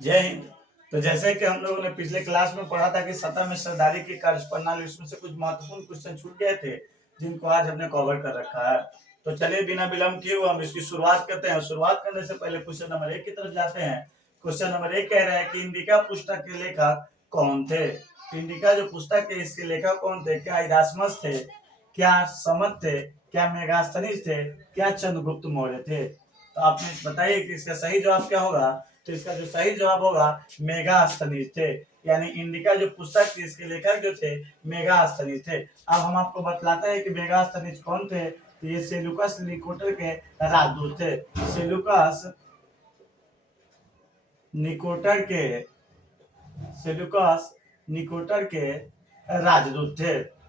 जय हिंद। तो जैसे कि हम लोगों ने पिछले क्लास में पढ़ा था कि सतह में सरदारी की कार्यप्रणाली, उसमें से कुछ महत्वपूर्ण क्वेश्चन छूट गए थे जिनको आज हमने कवर कर रखा है। तो चलिए बिना विलंब किए हुए हम इसकी शुरुआत करते हैं। शुरुआत करने से पहले क्वेश्चन नंबर 1 की तरफ जाते हैं। क्वेश्चन नंबर 1 कह रहा है कि इंडिका पुस्तक के लेखक कौन थे। इंडिका जो पुस्तक है इसके लेखक कौन थे? क्या इरास्मस थे, क्या समद थे, क्या मेगास्थनीज थे, क्या चंद्रगुप्त मौर्य थे? तो आप बताइए कि इसका सही जवाब क्या होगा। तो इसका जो सही जवाब होगा मेगास्थनीज थे। यानी इंडिका जो पुस्तक थी इसके लेखक जो थे मेगास्थनीज थे। अब हम आपको बतलाते हैं कि मेगास्थनीज कौन थे। तो ये सेलुकस निकोटर के राजदूत थे। सेलुकस निकोटर के सेलुकस निकोटर के राजदूत थे।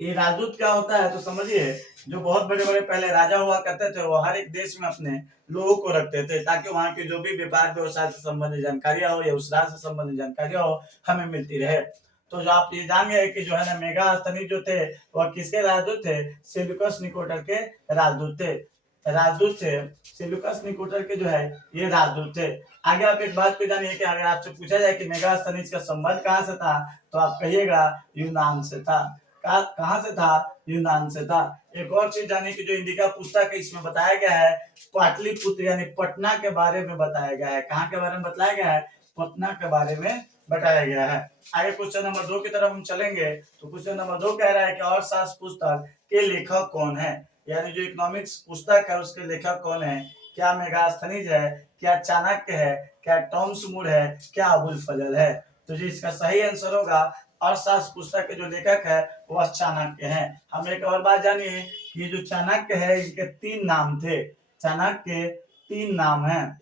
ये राजदूत क्या होता है तो समझिए, जो बहुत बड़े बड़े पहले राजा हुआ करते थे वो हर एक देश में अपने लोगों को रखते थे ताकि वहां की जो भी व्यापार व्यवसाय से संबंधित जानकारियां हो या उस राज्य से संबंधित जानकारियां हो हमें मिलती रहे। तो जो आप ये जान गए कि जो है ना मेगास्थनीज जो थे वह किसके राजदूत थे? सेल्यूकस निकोटर के राजदूत थे। राजदूत थे सेल्यूकस निकोटर के जो है ये राजदूत थे। आगे आप एक बात को जानिए कि अगर आपसे पूछा जाए कि मेगास्थनीज का संबंध कहाँ से था तो आप कहिएगा यूनान से था। कहां से था? यूनान से था। एक और चीज जानिए कि जो इंडिका पुस्तक है इसमें बताया गया है पाटलिपुत्र यानी पटना के बारे में बताया गया है। कहां के बारे में बताया गया है? पटना के बारे में बताया गया है। आगे क्वेश्चन नंबर 2 की तरफ हम चलेंगे। तो क्वेश्चन नंबर 2 कह रहा है कि अर्थशास्त्र पुस्तक के लेखक कौन है। यानी जो इकोनॉमिक्स पुस्तक है उसके लेखक कौन है? क्या मेगास्थनीज है, क्या चाणक्य है, क्या टॉम्स मूर है, क्या अबुल फजल है? तो जी इसका सही आंसर होगा अर्थशास्त्र पुस्तक के जो लेखक है वह चाणक्य हैं। हम एक और बात जानिए कि जो चाणक्य है इनके 3 नाम थे। चाणक्य के 3 नाम हैं।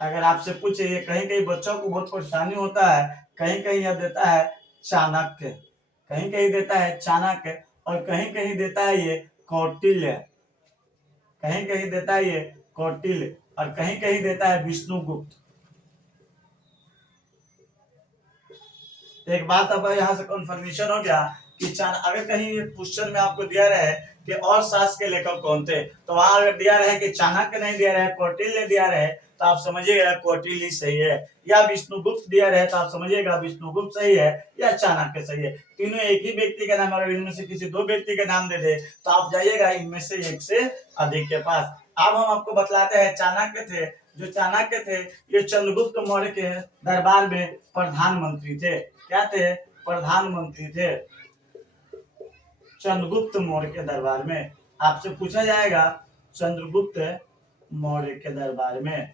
अगर आपसे पूछे, ये कहीं कहीं बच्चों को बहुत परेशानी होता है, कहीं कहीं यह देता है चाणक्य, कहीं कहीं देता है चाणक्य और कहीं कहीं देता है ये कौटिल्य, कहीं कहीं देता है ये कौटिल्य और कहीं कहीं देता है विष्णुगुप्त। एक बात अब यहाँ से कंफर्मेशन हो गया कि अगर कहीं क्वेश्चन में आपको दिया रहे कि और शास्त्र के लेखक कौन थे तो वहां अगर दिया रहे कि चाणक्य नहीं दिया रहे, कौटिल्य दिया रहे तो आप समझिएगा कौटिल्य सही है, या विष्णुगुप्त दिया रहे तो आप समझिएगा विष्णुगुप्त सही है या चाणक्य सही है। तीनों एक ही व्यक्ति का नाम, अगर इनमें से किसी 2 व्यक्ति का नाम दे दे तो आप जाइएगा इनमें से एक से अधिक के पास। अब हम आपको बतलाते हैं चाणक्य थे। जो चाणक्य थे ये चंद्रगुप्त मौर्य के दरबार में प्रधानमंत्री थे। क्या थे? प्रधानमंत्री थे चंद्रगुप्त मौर्य के दरबार में। आपसे पूछा जाएगा चंद्रगुप्त मौर्य के दरबार में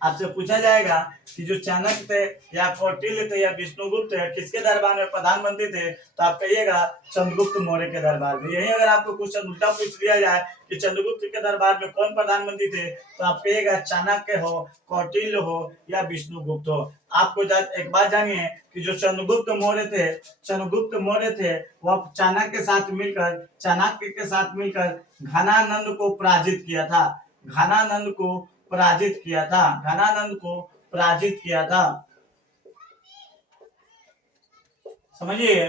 आपसे पूछा जाएगा कि जो चाणक्य थे या कौटिल्य थे या विष्णुगुप्त थे किसके दरबार में प्रधानमंत्री थे तो आप कहिएगा चंद्रगुप्त मौर्य के दरबार में। यही अगर आपको क्वेश्चन उल्टा पूछ लिया जाए कि चंद्रगुप्त के दरबार में कौन प्रधानमंत्री थे तो आप कहिएगा चाणक्य हो, कौटिल्य हो या विष्णुगुप्त हो। आपको एक बात जानिए कि जो चंद्रगुप्त मौर्य थे वह चाणक्य के साथ मिलकर घनानंद को पराजित किया था। घनानंद को पराजित किया था। घनानंद को पराजित किया था। समझिए,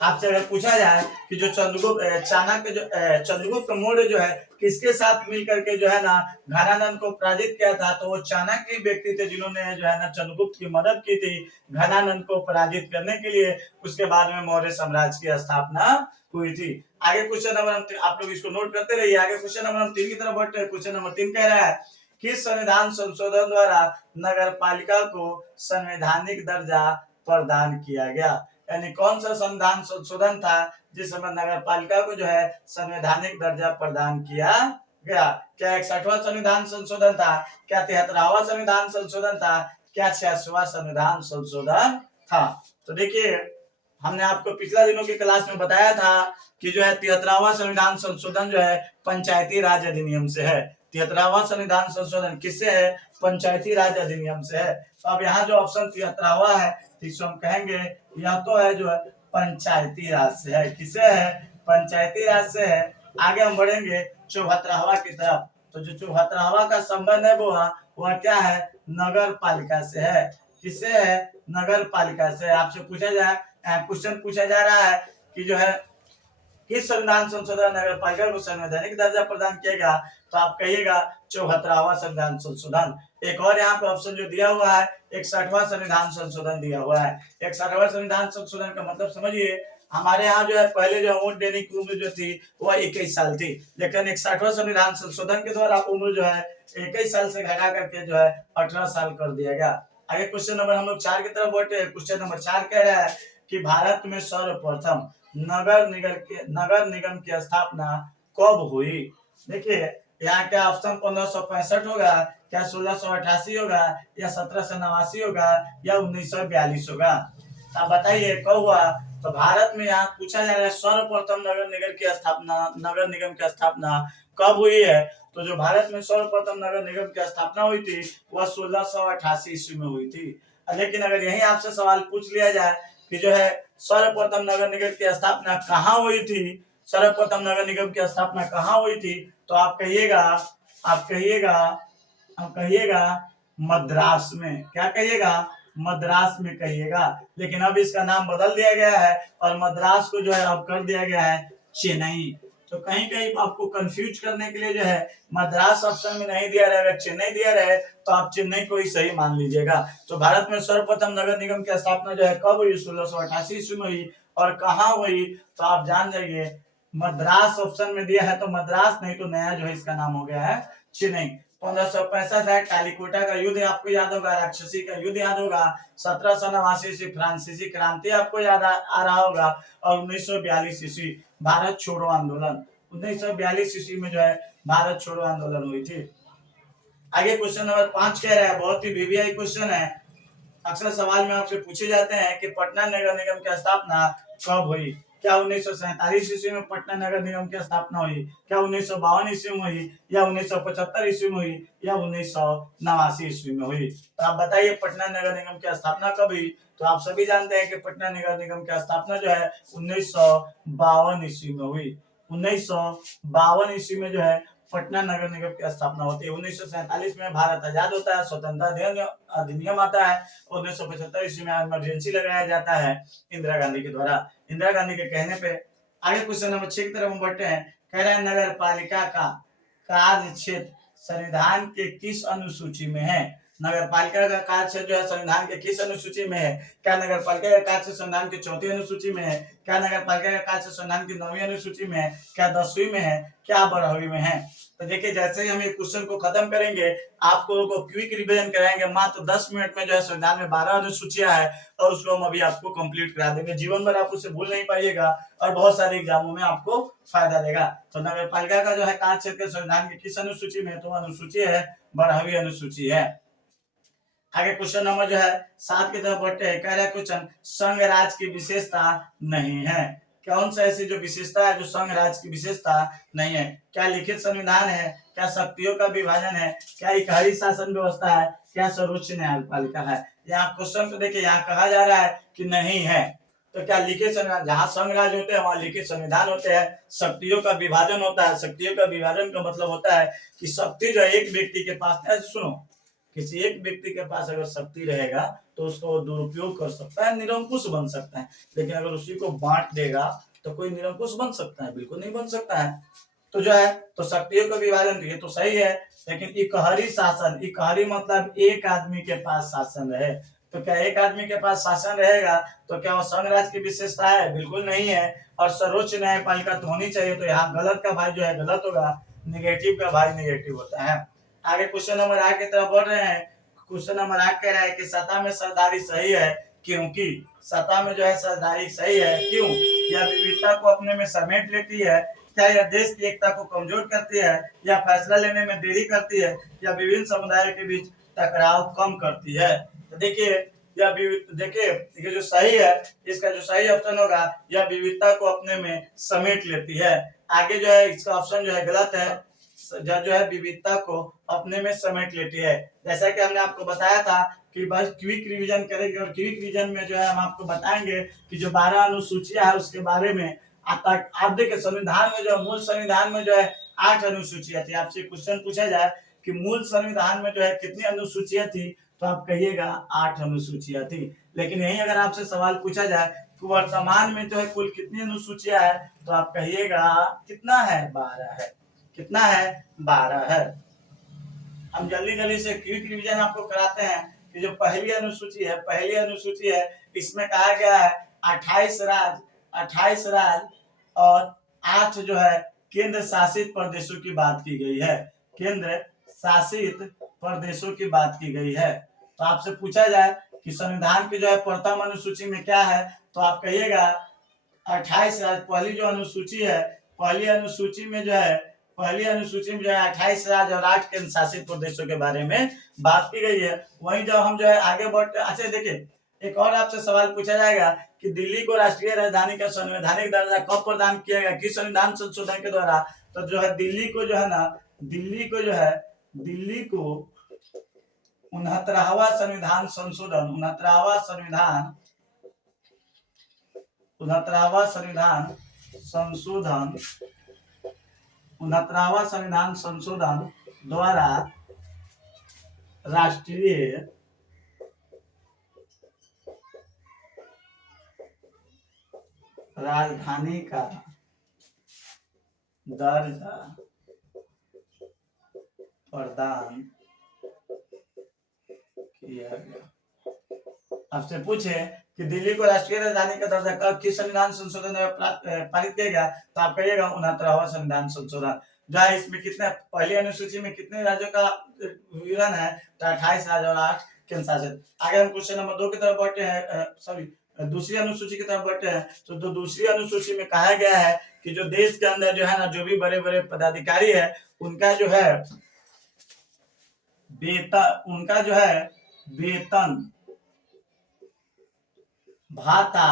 आपसे अगर पूछा जाए कि जो चंद्रगुप्त मौर्य जो है किसके साथ मिलकर के जो है ना घनानंद को पराजित किया था तो वो चाणक्य व्यक्ति थे जिन्होंने जो है ना चंद्रगुप्त की मदद की थी घनानंद को पराजित करने के लिए। उसके बाद में मौर्य साम्राज्य की स्थापना हुई थी। आगे क्वेश्चन नंबर, आप लोग इसको नोट करते रहिए। आगे क्वेश्चन नंबर 3 की तरफ बढ़ते हैं। क्वेश्चन नंबर 3 कह रहा है किस संविधान संशोधन द्वारा नगर पालिका को संवैधानिक दर्जा प्रदान किया गया। यानी कौन सा संविधान संशोधन था जिस समय नगर पालिका को जो है संवैधानिक दर्जा प्रदान किया गया। क्या 61वां संविधान संशोधन था, क्या 73वां संविधान संशोधन था, क्या 86वां संविधान संशोधन था? तो देखिए, हमने आपको पिछला दिनों की क्लास में बताया था कि जो है 73वां संविधान संशोधन जो है पंचायती राज अधिनियम से है। 73वां संविधान संशोधन किससे है? पंचायती राज अधिनियम से है। तो अब यहाँ जो ऑप्शन 73वां है इसको हम कहेंगे यह तो है जो है पंचायती राज से है। किसे है? पंचायती राज से है। आगे हम बढ़ेंगे 74वां की तरफ। तो जो 74वां का संबंध है वह क्या है? नगर पालिका से है। किससे है? नगर पालिका से। आपसे पूछा जाए, क्वेश्चन पूछा जा रहा है कि जो है किस संविधान संशोधन नगर पालिका को संवैधानिक दर्जा प्रदान किया गया, तो आप कहिएगा 74वां संविधान संशोधन। एक और यहाँ पे ऑप्शन जो दिया हुआ है 61वां संविधान संशोधन दिया हुआ है। 61वां संविधान संशोधन का मतलब समझिए, हमारे यहाँ जो है पहले जो वोट देने की उम्र जो थी वह 21 साल थी, लेकिन 61वां संविधान संशोधन के द्वारा उम्र जो है 21 साल से घटा करके जो है 18 साल कर दिया गया। आगे क्वेश्चन नंबर हम लोग 4 की तरफ बढ़ते हैं। क्वेश्चन नंबर 4 कह रहा है कि भारत में सर्वप्रथम नगर निगम की स्थापना कब हुई। देखिए यहाँ क्या ऑप्शन 1565 होगा, क्या 1688 होगा, या 1789 होगा, या 1942 होगा। आप बताइए कब हुआ। तो भारत में यहाँ पूछा जा रहा है सर्वप्रथम नगर निगम की स्थापना कब हुई है। तो जो भारत में सर्वप्रथम नगर निगम की स्थापना हुई थी वह 1688 ईस्वी में हुई थी। लेकिन अगर यही आपसे सवाल पूछ लिया जाए कि जो है सर्वप्रथम नगर निगम की स्थापना कहाँ हुई थी, सर्वप्रथम नगर निगम की स्थापना कहाँ हुई थी, तो आप कहिएगा आप कहिएगा मद्रास में। क्या कहिएगा, मद्रास में कहिएगा। लेकिन अब इसका नाम बदल दिया गया है और मद्रास को जो है अब कर दिया गया है चेन्नई। तो कहीं कहीं आपको कंफ्यूज करने के लिए जो है मद्रास ऑप्शन में नहीं दिया रहेगा, चेन्नई दिया रहे तो आप चेन्नई को ही सही मान लीजिएगा। तो भारत में सर्वप्रथम नगर निगम की स्थापना जो है कब हुई, 1688 ईस्वी में हुई। और कहाँ हुई, तो आप जान जाइए मद्रास ऑप्शन में दिया है तो मद्रास, नहीं तो नया जो है इसका नाम हो गया है चेन्नई। 1565 है कालीकोटा का युद्ध आपको याद होगा, राक्षसी का युद्ध याद होगा। 1789 ईस्वी फ्रांसीसी क्रांति आपको याद आ रहा होगा। और 1942 ईस्वी भारत छोड़ो आंदोलन, 1942 ईस्वी में जो है भारत छोड़ो आंदोलन हुई थी। आगे क्वेश्चन नंबर 5 कह रहा है, बहुत ही वीवीआई क्वेश्चन है, अक्सर सवाल में आपसे पूछे जाते हैं कि पटना नगर निगम की स्थापना कब हुई। क्या 1947 ईस्वी में पटना नगर निगम की स्थापना हुई, क्या 1952 ईस्वी में हुई, या 1975 ईस्वी में हुई, या 1989 ईस्वी में हुई। तो आप बताइए पटना नगर निगम की स्थापना कब हुई। तो आप सभी जानते हैं कि पटना नगर निगम की स्थापना जो है 1952 ईस्वी में हुई। 1952 ईस्वी में जो है पटना नगर निगम की स्थापना होती है। 1947 में भारत आजाद होता है, स्वतंत्रता अधिनियम आता है। 1975 ईस्वी में इमरजेंसी लगाया जाता है इंदिरा गांधी के द्वारा, इंदिरा गांधी के कहने पे। आगे क्वेश्चन नंबर 6 की तरफ हम बढ़ते हैं। कह रहे हैं नगर पालिका का कार्य क्षेत्र संविधान के किस अनुसूची में है। नगर पालिका का कार्य क्षेत्र जो है संविधान के किस अनुसूची में है। क्या नगर पालिका का कार्य क्षेत्र संविधान की 4वीं अनुसूची में है, क्या नगर पालिका का कार्य क्षेत्र संविधान की 9वीं अनुसूची में है, क्या 10वीं में है, क्या 12वीं में है। तो देखिए जैसे ही हम ये क्वेश्चन को खत्म करेंगे आपको क्विक रिवीजन कराएंगे। मात्र 10 मिनट में जो है संविधान में 12 अनुसूचियां है और उसको हम अभी आपको कंप्लीट करा देंगे। जीवन भर आप उसे भूल नहीं पाइएगा और बहुत सारे एग्जामों में आपको फायदा देगा। तो नगर पालिका का जो है कार्य क्षेत्र संविधान की किस अनुसूची में, तो अनुसूची है 12वीं अनुसूची है। आगे क्वेश्चन नंबर जो है 7 की तरफ बढ़ते हैं। कह रहे हैं क्वेश्चन संघ राज की विशेषता नहीं है। कौन सा ऐसी जो विशेषता है जो संघ राज की विशेषता नहीं है। क्या लिखित संविधान है, क्या शक्तियों का विभाजन है, क्या इकहरी शासन व्यवस्था है, क्या सर्वोच्च न्यायपालिका है। यहाँ क्वेश्चन को देखिए, यहाँ कहा जा रहा है कि नहीं है। तो क्या लिखित संविधान, जहाँ संघ राज होते हैं वहां लिखित संविधान होते हैं, शक्तियों का विभाजन होता है। शक्तियों का विभाजन का मतलब होता है कि शक्ति जो एक व्यक्ति के पास है, सुनो, किसी एक व्यक्ति के पास अगर शक्ति रहेगा तो उसको दुरुपयोग कर सकता है, निरंकुश बन सकता है। लेकिन अगर उसी को बांट देगा तो कोई निरंकुश बन सकता है, बिल्कुल नहीं बन सकता है। तो जो है तो शक्तियों का विभाजन ये तो सही है, लेकिन इकहरी शासन, इकहरी मतलब एक आदमी के पास शासन रहे। तो क्या एक आदमी के पास शासन रहेगा तो क्या वो संघ राज की विशेषता है, बिल्कुल नहीं है। और सर्वोच्च न्यायपालिका तो होनी चाहिए, तो यहाँ गलत का भाई जो है गलत होगा, निगेटिव का भाई निगेटिव होता है। आगे क्वेश्चन नंबर 8 की तरफ बढ़ रहे हैं। क्वेश्चन नंबर 8 कह रहा है कि सत्ता में सरदारी सही है क्योंकि, सत्ता में जो है सरदारी सही है क्यों। यह विविधता को अपने में समेट लेती है, क्या यह देश की एकता को कमजोर करती है, या फैसला लेने में देरी करती है, या विभिन्न समुदायों के बीच टकराव कम करती है। तो देखिए देखिए जो सही है, इसका जो सही ऑप्शन होगा यह विविधता को अपने में समेट लेती है। आगे जो है इसका ऑप्शन जो है गलत है, जो है विविधता को अपने में समेट लेती है। जैसा कि हमने आपको बताया था कि बस क्विक रिवीजन करेंगे और क्विक रिवीजन में जो है हम आपको बताएंगे कि जो 12 अनुसूचियां है उसके बारे में। आप देखिए संविधान में जो मूल संविधान में जो है 8 अनुसूचियां थी। आपसे क्वेश्चन पूछा जाए कि मूल संविधान में जो है कितनी अनुसूचियां थी, तो आप कहिएगा 8 अनुसूचियां थी। लेकिन यही अगर आपसे सवाल पूछा जाए कि वर्तमान में जो है कुल कितनी अनुसूचियां है, तो आप कहिएगा कितना है, 12 है। कितना है, 12 है। हम जल्दी जल्दी से क्विक रिवीजन आपको कराते हैं कि जो पहली अनुसूची है इसमें कहा गया है 28 राज्य और 8 जो है केंद्र शासित प्रदेशों की बात की गई है। केंद्र शासित प्रदेशों की बात की गई है। तो आपसे पूछा जाए कि संविधान की जो है प्रथम अनुसूची में क्या है, तो आप कहिएगा 28 राज्य। पहली जो अनुसूची है, पहली अनुसूची में जो है 28 राज्य और 8 केंद्र शासित प्रदेशों के बारे में बात की गई है। वहीं जब हम जो है आगे बढ़ते, अच्छा देखिए एक और आपसे सवाल पूछा जाएगा कि दिल्ली को राष्ट्रीय राजधानी का संवैधानिक दर्जा कब प्रदान किया गया, किस संविधान संशोधन के द्वारा। तो जो है दिल्ली को 69वां संविधान संशोधन 69वां संविधान संशोधन द्वारा राष्ट्रीय राजधानी का दर्जा प्रदान किया गया। आपसे पूछे कि दिल्ली को राष्ट्रीय राजधानी का दर्जा कब किस संविधान संशोधन पारित किया गया, तो आप कहिएगा 69वां संविधान संशोधन। जो है इसमें कितने, पहली अनुसूची में कितने राज्यों का विवरण है, तो 28 राज्य और 8 केंद्र शासित। आगे हम क्वेश्चन नंबर 2 की तरफ बढ़ते हैं, सॉरी दूसरी अनुसूची की तरफ बढ़ते हैं। तो दूसरी अनुसूची में कहा गया है कि जो देश के अंदर जो है ना जो भी बड़े बड़े पदाधिकारी है उनका जो है वेतन भाता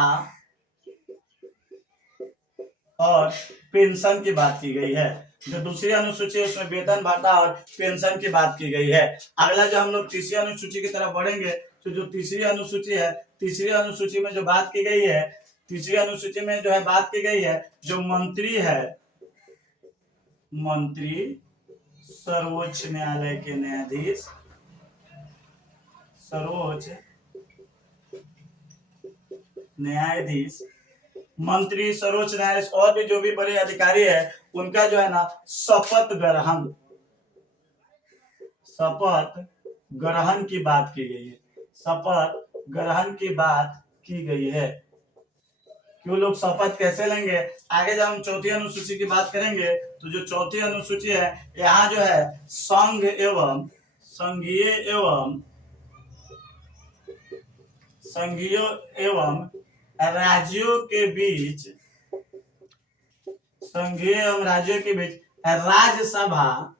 और पेंशन की बात की गई है। जो दूसरी अनुसूची है उसमें वेतन भाता और पेंशन की बात की गई है। अगला जो हम लोग तीसरी अनुसूची की तरफ बढ़ेंगे, तो जो तीसरी अनुसूची है, तीसरी अनुसूची में जो बात की गई है, तीसरी अनुसूची में जो है बात की गई है जो मंत्री है, मंत्री सर्वोच्च न्यायालय के न्यायाधीश, सर्वोच्च न्यायाधीश, मंत्री, सर्वोच्च न्यायाधीश और भी जो भी बड़े अधिकारी है उनका जो है ना शपथ ग्रहण की बात की गई है। शपथ ग्रहण की बात की गई है कि वो लोग शपथ कैसे लेंगे। आगे जब हम चौथी अनुसूची की बात करेंगे, तो जो चौथी अनुसूची है यहाँ जो है संघीय एवं राज्यों के बीच राज्यसभा,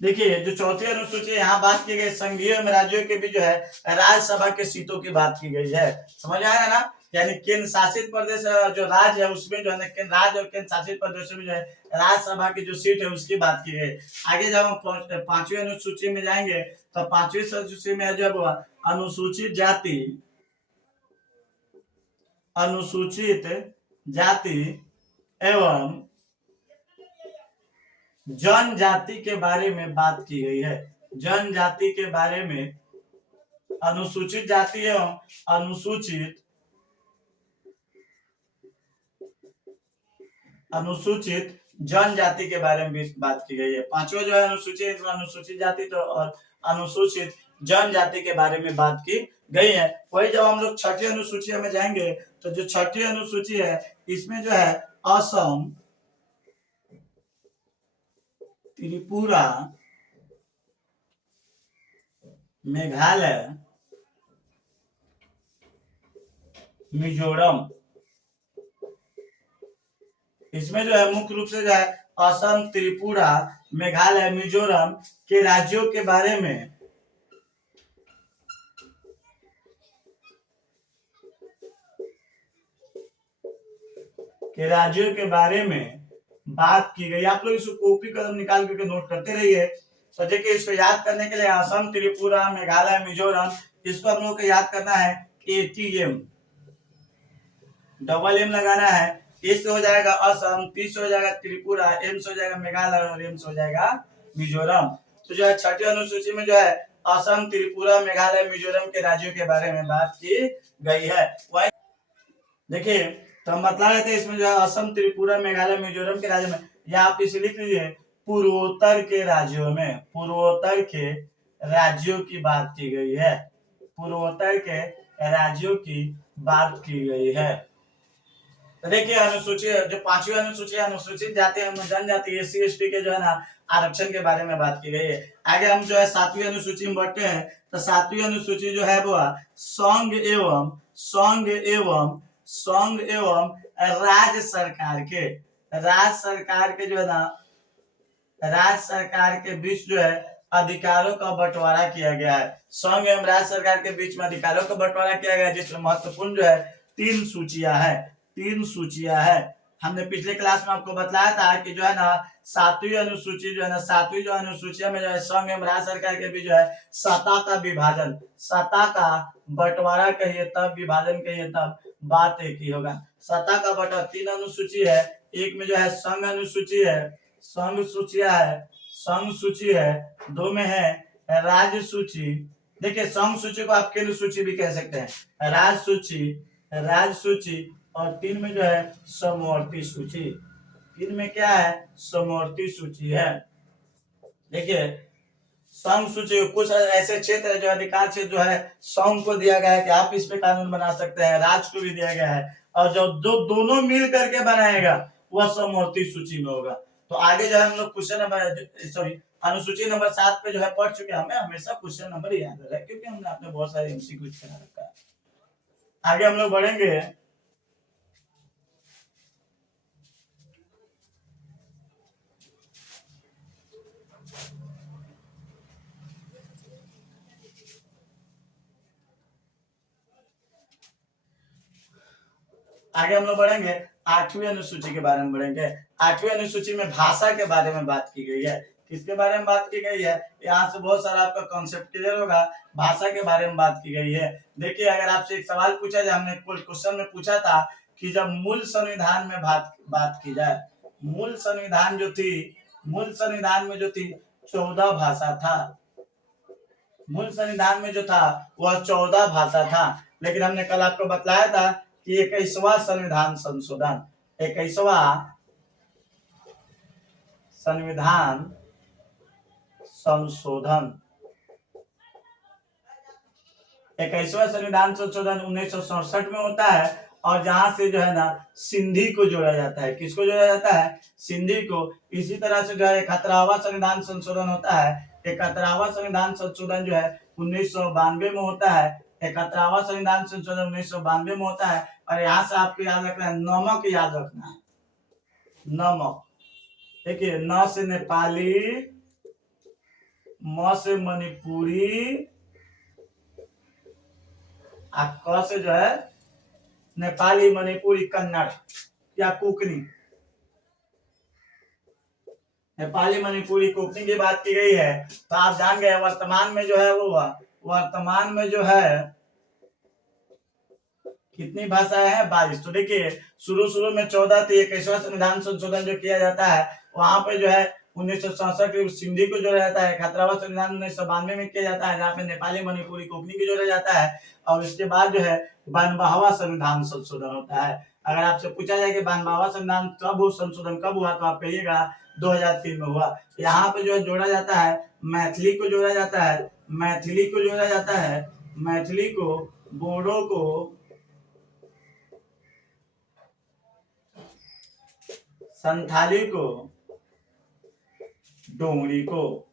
देखिए जो चौथी अनुसूची यहाँ बात की गई संघीय एवं राज्यों के बीच जो है राज्यसभा के सीटों की बात की गई है। समझ आया ना, यानी केंद्र शासित प्रदेश जो राज्य है उसमें जो है केंद्र राज्य और केंद्र शासित प्रदेशों में जो है राज्यसभा की जो सीट है उसकी बात की गई। आगे जब हम पांचवी अनुसूची में जाएंगे, तो पांचवी अनुसूची में जब अनुसूचित जाति एवं जनजाति के बारे में बात की गई है। जनजाति के बारे में, अनुसूचित जाति एवं अनुसूचित जनजाति के बारे में बात की गई है। पांचवा जो है अनुसूचित जाति तो और अनुसूचित जनजाति के बारे में बात की गई है। वही जब हम लोग छठी अनुसूची में जाएंगे, तो जो छठी अनुसूची है इसमें जो है असम, त्रिपुरा, मेघालय, मिजोरम, इसमें जो है मुख्य रूप से जो है असम, त्रिपुरा, मेघालय, मिजोरम के राज्यों के बारे में बात की गई। आप लोग इसको कॉपी कलम निकाल करके नोट करते रहिए। तो देखिए इसको याद करने के लिए असम, त्रिपुरा, मेघालय, मिजोरम, इसको हम लोग को याद करना है ATM, डबल M लगाना है। इस हो जाएगा असम, 30 हो जाएगा त्रिपुरा, M से हो जाएगा मेघालय और M से हो जाएगा मिजोरम। तो जो है छठी अनुसूची में जो है असम, त्रिपुरा, मेघालय, मिजोरम के राज्यों के बारे में बात की गई है। वही देखिए, तो हम बता रहे थे इसमें जो है असम, त्रिपुरा, मेघालय, मिजोरम के राज्य में, या आप इसे लिख लीजिए पूर्वोत्तर के राज्यों में, पूर्वोत्तर के राज्यों की बात की गई है, पूर्वोत्तर के राज्यों की बात की गई है। तो देखिए अनुसूची, जो पांचवी अनुसूची, अनुसूचित जाति एवं जनजाति एससी एसटी के जो है ना आरक्षण के बारे में बात की गई है। आगे हम जो है सातवीं अनुसूची में बढ़ते हैं। तो सातवीं अनुसूची जो है वो संघ एवं राज्य सरकार के, जो है ना राज्य सरकार के बीच जो है अधिकारों का बंटवारा किया गया है। संघ एवं राज्य सरकार के बीच में अधिकारों का बंटवारा किया गया है, जिसमें महत्वपूर्ण जो है तीन सूचियां है। हमने पिछले क्लास में आपको बताया था कि जो है ना सातवीं अनुसूची जो है ना, सातवीं जो अनुसूची में जो है संघ एवं राज्य सरकार के बीच जो है सत्ता का विभाजन, सत्ता का बंटवारा कहिए तब, विभाजन कहिए तब, बात एक ही होगा। सत्ता का बंटवारा, तीन अनुसूची है, एक में जो है संघ अनुसूची है, संघ सूची है, दो में है राज्य सूची। देखिए संघ सूची को आप केंद्र सूची भी कह सकते हैं, राज्य सूची, और तीन में जो है समवर्ती सूची। तीन में क्या है? समवर्ती सूची है। देखिए संघ सूची कुछ ऐसे क्षेत्र है जो अधिकार क्षेत्र जो है संघ को दिया गया है कि आप इस पे कानून बना सकते हैं, राज्य को भी दिया गया है, और जो दोनों मिल करके बनाएगा वह समवर्ती सूची में होगा। तो आगे जो है हम लोग क्वेश्चन नंबर अनुसूची नंबर 7 पे जो है पढ़ चुके हैं। हमें हमेशा क्वेश्चन नंबर याद रहे क्योंकि हमने आपने बहुत सारे एमसीक्यू करा रखा है। आगे हम लोग बढ़ेंगे। आगे हम लोग बढ़ेंगे, आठवीं अनुसूची के बारे में बढ़ेंगे। आठवीं अनुसूची में भाषा के बारे में बात की गई है। किसके बारे में बात की गई है? यहाँ से बहुत सारा आपका कॉन्सेप्ट क्लियर होगा। भाषा के बारे में बात की गई है। देखिए अगर आपसे एक सवाल पूछा जाए, हमने क्वेश्चन में पूछा था कि जब मूल संविधान में बात की जाए, मूल संविधान में जो थी 14 भाषा था। मूल संविधान में जो था वह 14 भाषा था, लेकिन हमने कल आपको बताया था कि 21वां संविधान संशोधन, 21वां संविधान संशोधन 1967 में होता है, और जहां से जो है ना सिंधी को जोड़ा जाता है। किसको जोड़ा जाता है? सिंधी को। इसी तरह से जो है 71वां संविधान संशोधन होता है। 71वां संविधान संशोधन जो है 1992 में होता है। 71वां संविधान संशोधन 1992 में होता है। और यहाँ से आपको याद रखना है, नमक याद रखना है, नमक। देखिए न से नेपाली, म से मणिपुरी, क से जो है नेपाली, मणिपुरी, कन्नड़ या कोंकणी। नेपाली, मणिपुरी, कोंकणी की बात की गई है। तो आप जान गए वर्तमान में जो है वर्तमान में जो है कितनी भाषाएं हैं? 22। तो देखिए शुरू में 14 थी। 21वां संविधान संशोधन जो किया जाता है वहां पे जो है 1967 सिंधी को जोड़ा जाता है। 71वां संविधान 1992 में किया जाता है, जहाँ पे नेपाली, मणिपुरी, कोंकणी को जोड़ा जाता है। और इसके बाद जो है 92वां संविधान संशोधन होता है। अगर आपसे पूछा जाए कि 92वां संविधान संशोधन कब हुआ, तो आप कहिएगा 2003 में हुआ। यहाँ पे जो है जोड़ा जाता है मैथिली को जोड़ा जाता है, मैथिली को, बोडो को, संथाली को, डोंगरी को।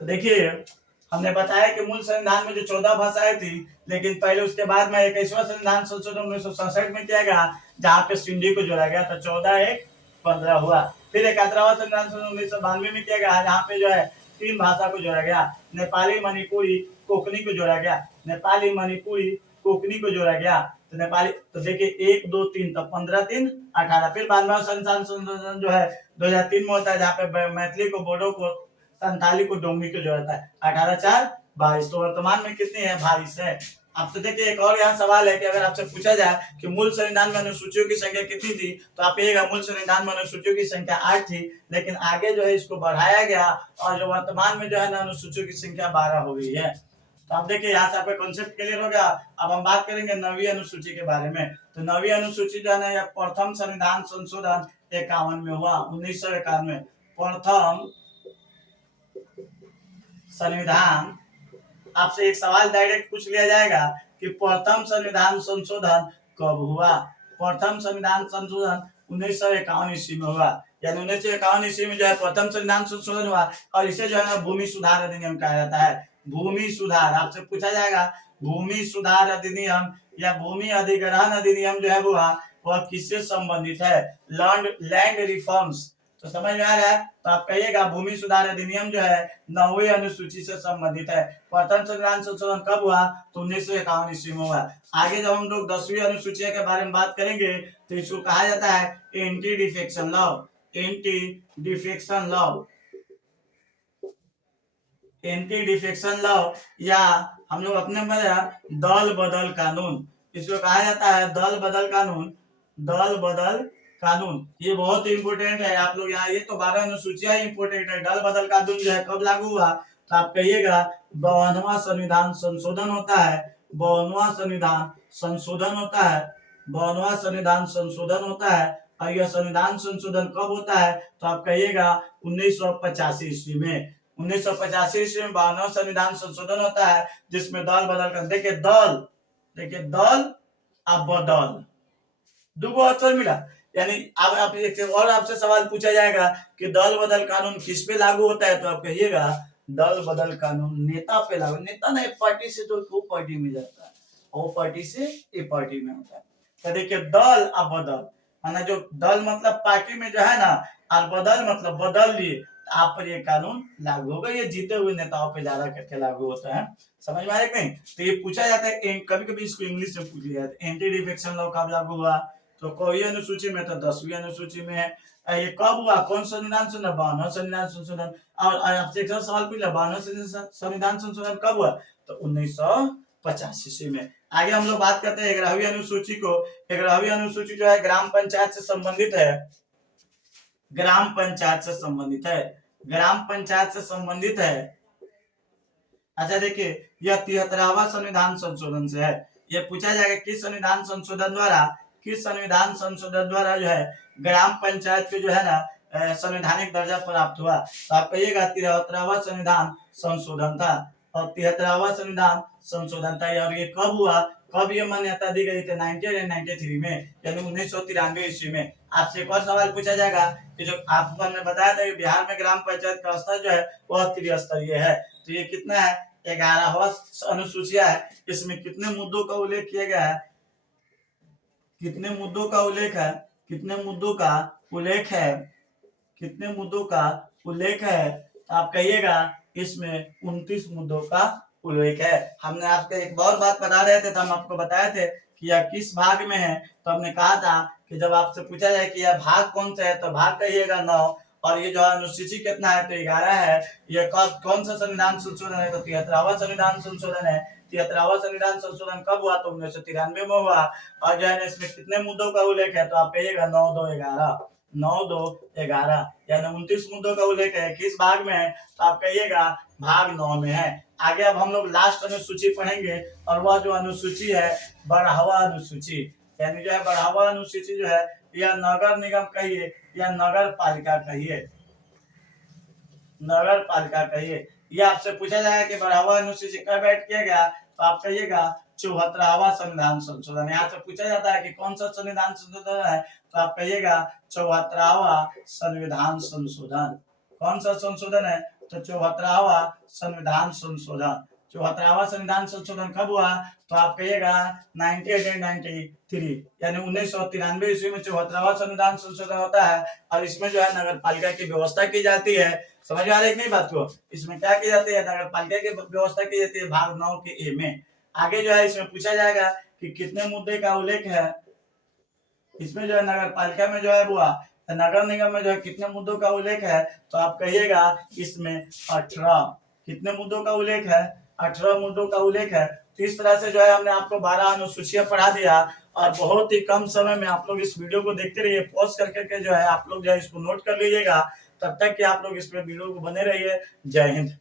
तो देखिए हमने बताया कि मूल संविधान में जो 14 भाषाएं थी, लेकिन पहले उसके बाद में 21वां संविधान संशोधन 1967 में किया गया, जहाँ पे सिंधी को जोड़ा गया। तो 14 1 15 हुआ। फिर 71वां संविधान संशोधन 1992 में किया गया, जहाँ पे जो है 3 भाषा को जोड़ा गया, नेपाली, मणिपुरी, कोंकणी को जोड़ा गया, नेपाली, मणिपुरी, कोंकणी को जोड़ा गया। तो नेपाली, तो देखिए 1 2 3, तो 15 3 18। फिर 92वां संविधान संशोधन जो है 2003 में होता है, जहाँ पे मैथिली को, बोडो को, संथाली को, डोंगरी को जोड़ता है। 18 4 22। तो वर्तमान में कितनी है? 22 है। आपसे देखिए एक और यहाँ सवाल है कि अगर आपसे पूछा जाए कि मूल संविधान में अनुसूचियों की संख्या कितनी थी, तो आप कहिएगा मूल संविधान में अनुसूचियों की संख्या 8 थी, लेकिन आगे जो है इसको बढ़ाया गया और जो वर्तमान में जो है ना अनुसूचियों की संख्या 12 हो गई है। तो आप देखिए यहाँ से आपका कॉन्सेप्ट क्लियर हो गया। अब हम बात करेंगे नवीं अनुसूची के बारे में। तो नवीं अनुसूची जो है ना यह प्रथम संविधान संशोधन 51 में हुआ, 1951 में प्रथम संविधान। आपसे एक सवाल डायरेक्ट पूछ लिया जाएगा कि प्रथम संविधान संशोधन कब हुआ। प्रथम संविधान संशोधन 1951 ईस्वी में हुआ, यानी 1951 ईस्वी में जो है प्रथम संविधान संशोधन हुआ और इसे जो है ना भूमि सुधार अधिनियम कहा जाता है। भूमि सुधार आपसे पूछा जाएगा, भूमि सुधार अधिनियम या भूमि अधिग्रहण अधिनियम जो है वह किससे संबंधित है? Land reforms. तो समझ में आ रहा है? तो आप कहिएगा भूमि सुधार अधिनियम जो है 9वीं अनुसूची से संबंधित है। प्रथम संविधान संशोधन कब हुआ? तो 1951 ईस्वी में हुआ। आगे जब हम लोग 10वीं अनुसूची के बारे में बात करेंगे तो इसको कहा जाता है anti defection law. Anti defection law, anti defection law या हम लोग अपने में दल बदल कानून, इसको कहा जाता है दल बदल कानून। दल बदल कानून ये बहुत ही इंपोर्टेंट है। आप लोग यहाँ ये तो 12 अनुसूचियां इंपोर्टेंट है। दल बदल कानून जो है कब लागू हुआ? तो आप कहिएगा 52वां संविधान संशोधन होता है। 52वां संविधान संशोधन होता है। 52वां संविधान संशोधन होता है और यह संविधान संशोधन कब होता है? तो आप कहिएगा 1985 ईस्वी में। 1985 ईस्वी में 52वां संविधान संशोधन होता है जिसमें दल बदल कर देखिए दल अब बदल दो अक्षर मिला। यानी अब आप एक और आपसे सवाल पूछा जाएगा कि दल बदल कानून किस पे लागू होता है? तो आप कहिएगा दल बदल कानून नेता पे लागू। नेता ना एक पार्टी से तो वो पार्टी में जाता है, वो पार्टी से ये पार्टी में होता है। तो देखिए दल अब बदल, माना जो दल मतलब पार्टी में जो है ना, और बदल मतलब बदल लिए, आप पर ये कानून लागू होगा। ये जीते हुए नेताओं पे ज्यादा करके लागू होता है। समझ में आया कि नहीं? तो ये पूछा जाता है, कभी कभी इसको इंग्लिश में पूछ लिया जाता है एंटी डिफेक्शन लॉ कब लागू हुआ? तो कोई अनुसूची में तो 10वीं अनुसूची में है। ये कब हुआ? कौन संविधान संशोधन? 52वां संविधान संशोधन। और आपसे एक सवाल पूछ लिया 52वां संविधान संशोधन कब हुआ? तो 1985 ईस्वी में। आगे हम लोग बात करते हैं 11वीं अनुसूची को। 11वीं अनुसूची जो है ग्राम पंचायत से संबंधित है। ग्राम पंचायत से संबंधित है। ग्राम पंचायत से संबंधित है। अच्छा देखिए यह 73वां संविधान संशोधन से है। ये पूछा जाएगा किस संविधान संशोधन द्वारा, किस संविधान संशोधन द्वारा जो है ग्राम पंचायत को जो है ना संवैधानिक दर्जा प्राप्त हुआ? तो आप कहिएगा 73वां संविधान संशोधन था। और 73वां संविधान संशोधन था और ये कब हुआ? कब ये मान्यता दी गई थी? 1993 में, यानी 1993 ईस्वी में। आपसे एक और सवाल पूछा जाएगा कि जो आपको हमने बताया था कि बिहार में ग्राम पंचायत का स्तर जो है वह त्रिस्तरीय है। तो ये कितना है? 11वां अनुसूचिया है। इसमें कितने मुद्दों का उल्लेख किया गया है? कितने मुद्दों का उल्लेख है? कितने मुद्दों का उल्लेख है? कितने मुद्दों का उल्लेख है? तो आप कहिएगा इसमें 29 मुद्दों का उल्लेख है। हमने आपको एक और बात बता रहे थे तो हम आपको बताए थे कि यह किस भाग में है। तो हमने कहा था कि जब आपसे पूछा जाए कि यह भाग कौन सा है तो भाग कहिएगा 9। और ये जो अनुसूची कितना है? तो 11 है। ये कौन सा संविधान संशोधन है? तो 73वां संविधान संशोधन है। 73वां संविधान संशोधन कब हुआ? तो 1993 में हुआ। और जो है इसमें कितने मुद्दों का उल्लेख है? तो आप कहिएगा 9 2 11। 9 2 11 यानी 29 मुद्दों का उल्लेख है। किस भाग में है? तो आप कहिएगा भाग 9 में है। आगे अब हम लोग लास्ट अनुसूची पढ़ेंगे और वह जो अनुसूची है बढ़ावा अनुसूची, यानी जो है बढ़ावा अनुसूची जो है या नगर निगम कहिए या नगर पालिका कहिए, नगर पालिका कहिए। ये आपसे पूछा जाएगा कि बढ़ावा अनुसूची कब ऐड किया गया? तो आप कहिएगा 74वां संविधान संशोधन। यहाँ से पूछा जाता है कि कौन सा संविधान संशोधन है? तो आप कहिएगा 74वां संविधान संशोधन। कौन सा संशोधन है? तो 74वां संविधान संशोधन। 74वां संविधान संशोधन कब हुआ? तो आप कहिएगा 1993 यानी 1993 ईस्वी में 74वां संविधान संशोधन होता है। और इसमें जो है नगर पालिका की व्यवस्था की जाती है। समझ में आ रही है नहीं बात को? इसमें क्या की जाती है? नगर पालिका की व्यवस्था की जाती है भाग 9 के ए में। आगे जो है इसमें पूछा जाएगा कि कितने मुद्दे का उल्लेख है। इसमें जो है नगर पालिका में जो है वो नगर निगम में जो है कितने मुद्दों का उल्लेख है? तो आप कहिएगा इसमें 18। कितने मुद्दों का उल्लेख है? 18 मुद्दों का उल्लेख है। तो इस तरह से जो है हमने आपको 12 अनुसूचियां पढ़ा दिया और बहुत ही कम समय में आप लोग इस वीडियो को देखते रहिए, पॉज कर करके जो है आप लोग जो है इसको नोट कर लीजिएगा। तब तक कि आप लोग इस पे वीडियो को बने रहिए। जय हिंद।